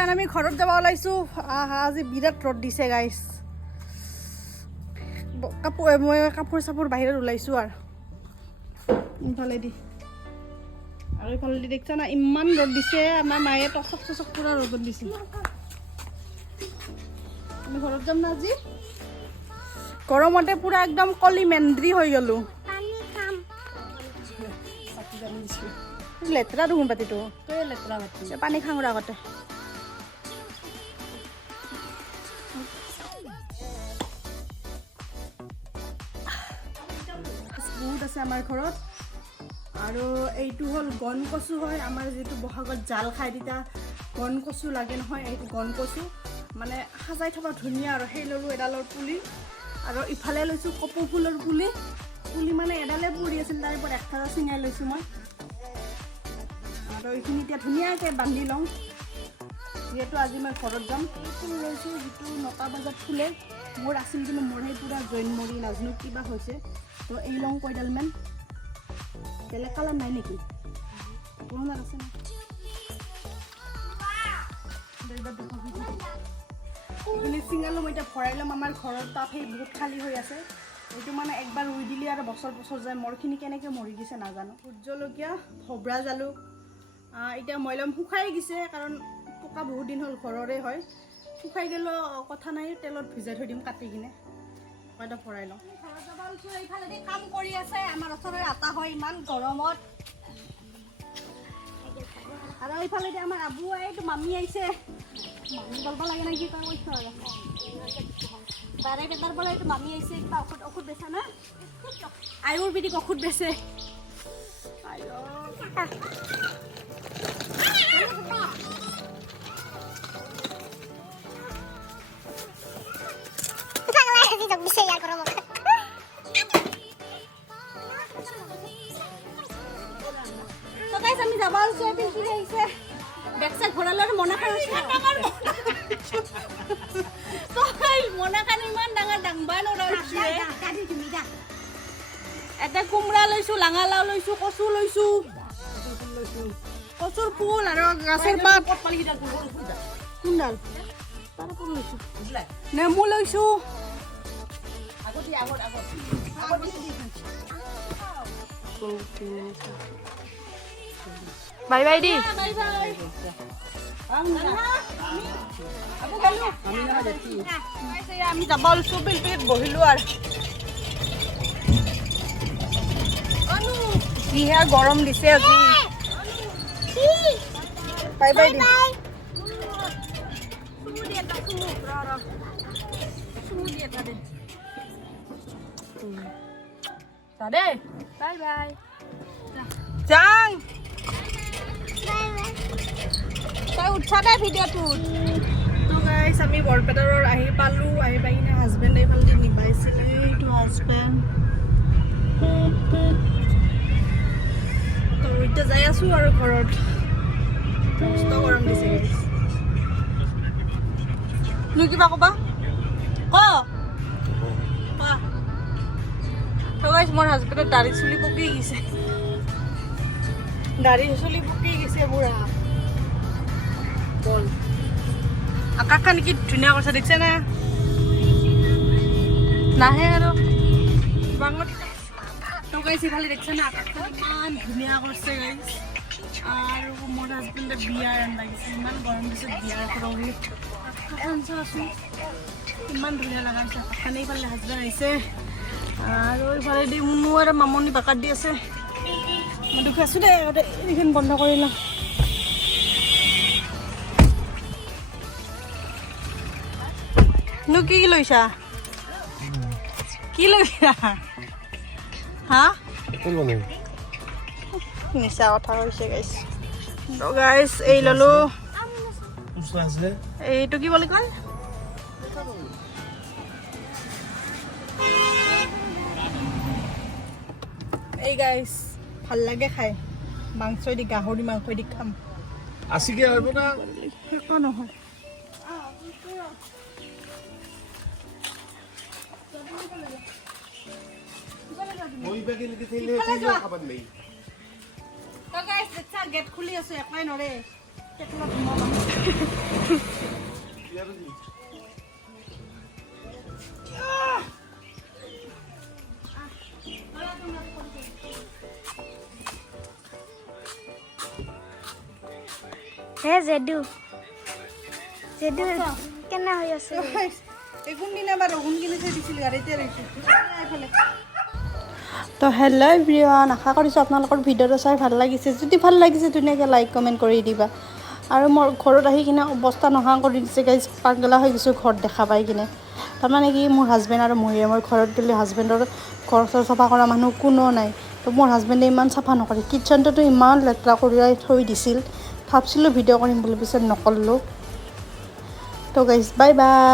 এতিয়া আমি ঘৰত যাব ওলাইছোঁ আজি বিৰাট ৰ'দ দিছে গাইছ মই কাপোৰ চাপোৰ বাহিৰত ওলাইছোঁ আৰু ইফালেদি আৰু ইফালেদি দেখিছা না ইমান ৰ'দ দিছে আমাৰ মায়ে টচক টচক পুৰা ৰ'দত দিছে আমি ঘৰত যাম না আজি গৰমতে পুৰা একদম কলি মেন্দ্ৰী হৈ গ'লোঁ লেতেৰা দেখোন পাতিটো লেতেৰা পাতি পানী খাওঁ আগতে বহুত আছে আমাৰ ঘৰত আৰু এইটো হ'ল গণ কচু হয় আমাৰ যিটো বহাগত জাল খাই তেতিয়া গণ কচু লাগে নহয় এইটো গণ কচু মানে সাজাই থবা ধুনীয়া আৰু সেই ল'লোঁ এডালৰ পুলি আৰু ইফালে লৈছোঁ কপৌ ফুলৰ পুলি মানে এডালে পৰি আছিল তাৰ ওপৰত একটা চিঙাই লৈছোঁ মই আৰু এইখিনি এতিয়া ধুনীয়াকৈ বান্ধি লওঁ যিহেতু আজি মই ঘৰত যাম এই ফুল লৈছোঁ যিটো 9টা বজাত ফুলে মোৰ আছিল কিন্তু মোৰ সেই পূৰা জইন মৰি নাজানো কিবা হৈছে তো এই লং কয়ডালমান বেলেগ কালাৰ নাই নেকি আপোনাৰ আছে না এইখিনি চিঙালো মই এতিয়া ভৰাই ল'ম আমাৰ ঘৰত তাত সেই বহুত খালী হৈ আছে এইটো মানে একবাৰ ৰুই দিলে আৰু বছৰ বছৰ যায় মৰখিনি কেনেকৈ মৰি গৈছে নাজানো ভোট জলকীয়া ভবৰা জালুক এতিয়া মই ল'ম শুকাই গৈছে কাৰণ পকা বহুত দিন হ'ল ঘৰৰে হয় শুকাই গ'লেও কথা নাই তেলত ভিজাই থৈ দিম কাটি কিনে এটা ভৰাই লওঁ এইফালেদি কাম কৰি আছে আমাৰ ওচৰৰে আটা হয় ইমান গৰমত আৰু এইফালেদি আমাৰ আবু এইটো মামী আহিছে মামী গল্প লাগে নেকি তই কৈছ আৰু বাৰে বেটাৰ পৰা এইটো মামী আহিছে কিবা ঔষধ বেচা না আয়ুৰ্বেদিক ঔষধ বেচে আমি যাব আছো পিলপিলি আহিছে বেকসাইড ভৰালৰ মনা খাই মনা খান ইমান ডাঙৰ ডাংবা নৰছে এটা কোমৰা লৈছোঁ লাঙালাও লৈছোঁ কচু লৈছোঁ কচুৰ ফুল আৰু গাছৰ পাত কোনডাল তাৰ ফুল লৈছোঁ নেমু লৈছোঁ বাই বাই দি আমি যাব লৈছোঁ পিলপিলিত বহিলোঁ আৰু যিহে গৰম দিছে আজি বাই বাই দি দেই বাই বাই যাং তই উঠা দে ভিডিঅ'টোত তো গাইছ আমি বৰপেটাৰৰ আহি পালোঁ আহি পাই কিনে হাজবেণ্ড এইফালে নিবাইছিলে এইটো হাজবেণ্ড তো এতিয়া যাই আছোঁ আৰু ঘৰত মস্ত গৰম দিছে তুমি কিবা ক'বা তো গাইছ মোৰ হাজবেণ্ডৰ দাড়ি চুলি পকি গৈছে বুঢ়া বল আকাশখন কি ধুনীয়া কৰিছে দেখিছে না নাহে আৰু গাইছ ইফালে দেখিছে না আকাশখন ইমান ধুনীয়া কৰিছে গাইছ আৰু মোৰ হাজবেণ্ডে বিয়া লাগিছে ইমান গৰম দিছে বিয়াৰ ৰহি চাচোন ইমান ধুনীয়া লগা হৈছে আকাশখন এইফালে হাজবেণ্ড আহিছে আৰু এইফালেদি মুনু আৰু মামনি বাকাত দি আছে মই দুখ আছোঁ দে এইখন বন্ধ কৰি লওঁ কি লৈছা হা মিছা কথা কৈছে গাইছ গাইছ এই ল'লোঁ এইটো কি বুলি কয় এই গাইছ ভাল লাগে খাই মাংস দি গাহৰি মাংস দি খাম আসিকে হইব না একো নহয় ওই ব্যাগে লিখে দিলে খাবার নেই তো গাইস দেখছা গেট খুলি আছে একলাই নৰে কেটলা ধুমা হে জেডু জেডু কেনে হৈ আছে এগুণ দিনা বা ৰগুণ কিনি থৈ দিছিলোঁ আৰু এতিয়া ৰৈছোঁ এইফালে তো হেল্ল' এভৰিৱান আশা কৰিছোঁ আপোনালোকৰ ভিডিঅ'টো চাই ভাল লাগিছে যদি ভাল লাগিছে ধুনীয়াকৈ লাইক কমেণ্ট কৰি দিবা আৰু মোৰ ঘৰত আহি কিনে অৱস্থা নোহোৱা কৰি দিছে গাইজ পাগলা হৈ গৈছোঁ ঘৰত দেখা পাই কিনে তাৰমানে কি মোৰ হাজবেণ্ড আৰু ময়ে মই ঘৰত গ'লে হাজবেণ্ডৰ ঘৰ চৰ চাফা কৰা মানুহ কোনো নাই তো মোৰ হাজবেণ্ডে ইমান চাফা নকৰে কিটচেনটোতো ইমান লেতেৰা কৰি থৈ দিছিল ভাবছিলোঁ ভিডিঅ' কৰিম বুলি পিছত নকৰিলোঁ তো গাইজ বাই বাই